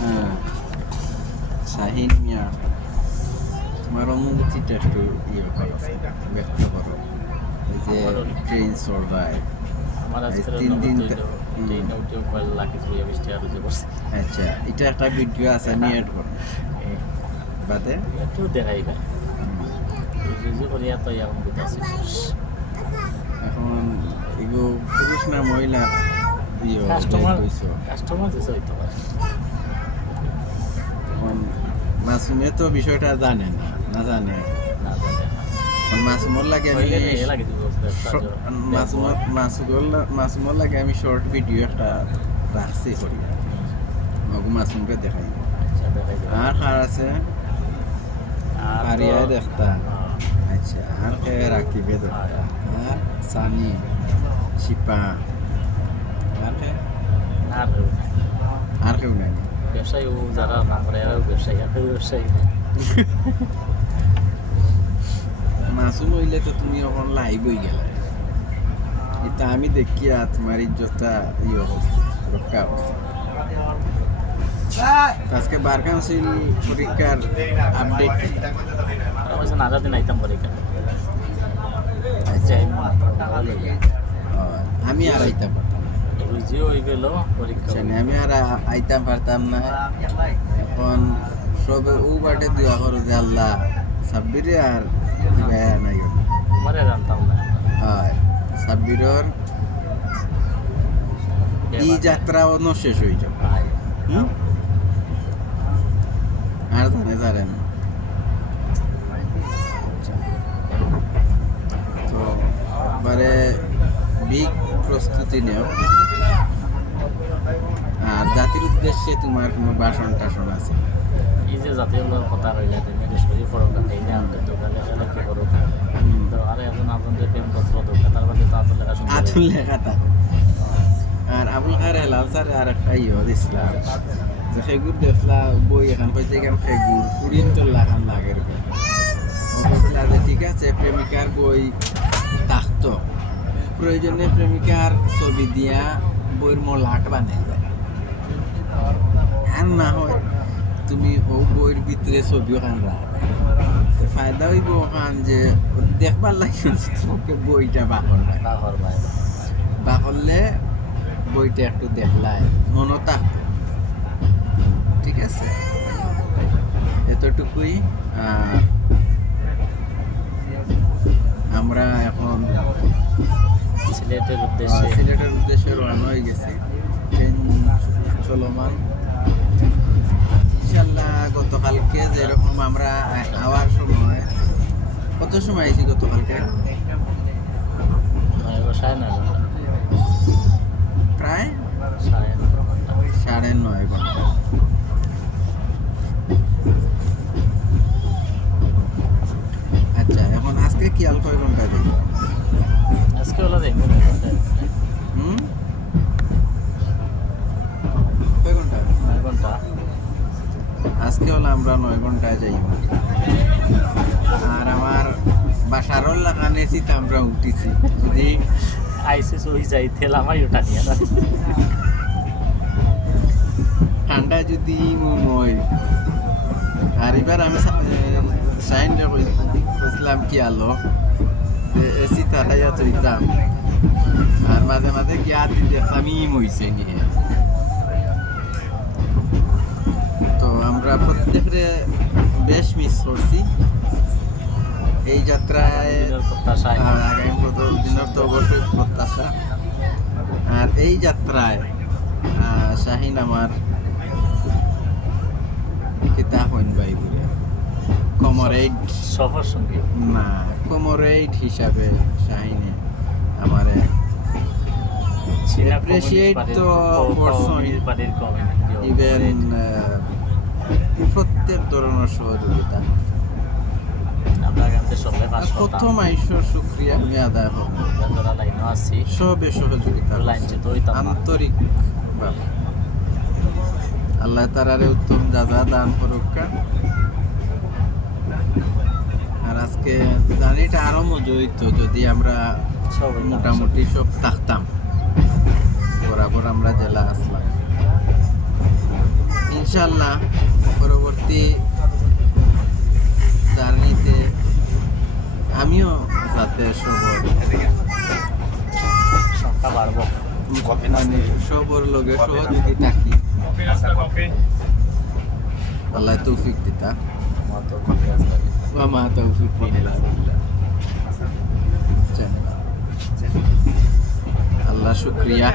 হ্যাঁ শাহিন মিয়া, তোমার অনুভূতিটা একটু ইয়ে করো, ব্যক্ত করো। এই যে ট্রেন চড়ায় আমার আজকের 3 দিন ট্রেনে উঠে মোবাইল লাখে 20 টাকা রুজে পড়ছে। আচ্ছা, এটা একটা ভিডিও আছে, আমি অ্যাড করো বাদে একটু দেখাইবা রুজে করে এত এখন দিতে আছে। এখন এগুলো পুরুষ না মহিলা কাস্টমার যেছে হইতে পারে। তখন মাসুমে তো বিষয়টা জানে না জানে না জানে মাসুমর লাগে আমি এ লাগে দিব মাসুমর লাগে আমি শর্ট ভিডিও একটা রাখছি করি, মগু মাসুমকে দেখাই। আচ্ছা দেখাই দিবা। আর কার আছে আরিয়া দেখতা, আচ্ছা আর কে রাকিবে দেখতা, আর সানি শিপা, আর কে আর কেউ নাই। ব্যবসায়ী ও যারা না করে এরাও ব্যবসায়ী, আর ব্যবসায়ী মাসুম হইলে তো তুমি এখন লাইভ হয়ে গেলে, এটা আমি দেখিয়া তোমার ইজ্জতটা ইয়ে করছি, রক্ষা করছি। আজকে বার কাউন্সিল পরীক্ষার আপডেট অবশ্য না দিন আইতাম পরীক্ষা। আচ্ছা আমি আর আইতাম পারতাম রুজিও হয়ে গেল পরীক্ষা, আমি আর আইতাম পারতাম না। এখন সব ও বাটে দোয়া করো যে আল্লাহ সাব্বিরে আর নাই আমারে জানতাম না। হয় সাব্বিরর এই যাত্রা অন্য শেষ হয়ে যাবে। আর জানেন তো এবারে বিগ প্রস্তুতি নেও। আর জাতির উদ্দেশ্যে তোমার কোনো ভাষণ টাষণ আছে? এই যে জাতীয় কথা রইলে তুমি শরীর পড়ো না, এই যে আমাদের দোকানে গেলে কি করো না, তো আরে এখন আপনাদের প্রেমপত্র দোকান তার মধ্যে তো আতুল লেখা শুনতে আতুল লেখা তা। আর আবুল খায়ের হেলাল স্যার আর একটা ইয়ে দিছিলাম যে সেগুর দেখলা বই এখন কইতে গেলাম সেগুর ফুরিন তোল্লা খান লাগের যে ঠিক আছে প্রেমিকার বই থাকতো, প্রয়োজনে প্রেমিকার ছবি দিয়া বইয়ের মলাট বানিয়ে যায়। আর না হয় তুমি ও বইয়ের ভিতরে ছবিও খান রাখবে, ফায়দা হইব খান যে দেখবার লাগে বইটা বাকরলে বইটা একটু দেখলাই মনে থাকতো। ঠিক আছে, এতটুকুই। আমরা এখন সিলেটের উদ্দেশ্যে রওনা হয়ে গেছি, ট্রেন চলমান। ইনশাল্লাহ গতকালকে যেরকম আমরা আওয়ার সময়, কত সময় আইছি গতকালকে? প্রায় 9:30 ঘন্টা। আচ্ছা, এখন আজকে কি আর কয় ঘন্টা দিই? আজকে হলো দেখবো কয় ঘন্টা? 9 ঘন্টা। আজকে হলো আমরা 9 ঘন্টায় যাই। আর আমার বাসার লাগানে চিতা আমরা উঠেছি, যদি আইসিস ওই যাই থেলামাই ওটা নিয়ে না ঠান্ডা যদি হয়। আর এবার আমি সাইনটা কইছিলাম কি আলো এসি তারাইয়া চইতাম, আর মাঝে মাঝে গিয়া দেখলাম হইছে নিয়ে। তো আমরা প্রত্যেকরে বেশ মিস করছি এই যাত্রায়। আগামী 15 দিনের তো অবশ্যই প্রত্যাশা। আর এই যাত্রায় শাহিন আমার কিতা হইন ভাই বলে কমরেড সফর সঙ্গী না, কমরেড হিসাবে শাহিনে আমারে অ্যাপ্রিশিয়েট তো করছেন, ইভেন প্রত্যেক ধরনের সহযোগিতা। প্রথম আইসর শুক্রিয়া আমি আদায় হব, সবে সহযোগিতা আন্তরিক ভাবে। আল্লাহ তাআলারে উত্তম যাজা দান করুক। আর আজকে জানি এটা আরো মজা হইতো যদি আমরা মোটামুটি সব থাকতাম, বরাবর আমরা জেলা আসলাম। ইনশাল্লাহ পরবর্তী জার্নিতে আমিও যাতে সবর সংখ্যা বাড়বো মানে সবর লগে সহযোগী থাকি আল্লাহ তৌফিক দিতা আমার তো ঠিক আছে ওয়া মা তৌফিক ইল্লা বিল্লাহ। আল্লাহ শুকরিয়া।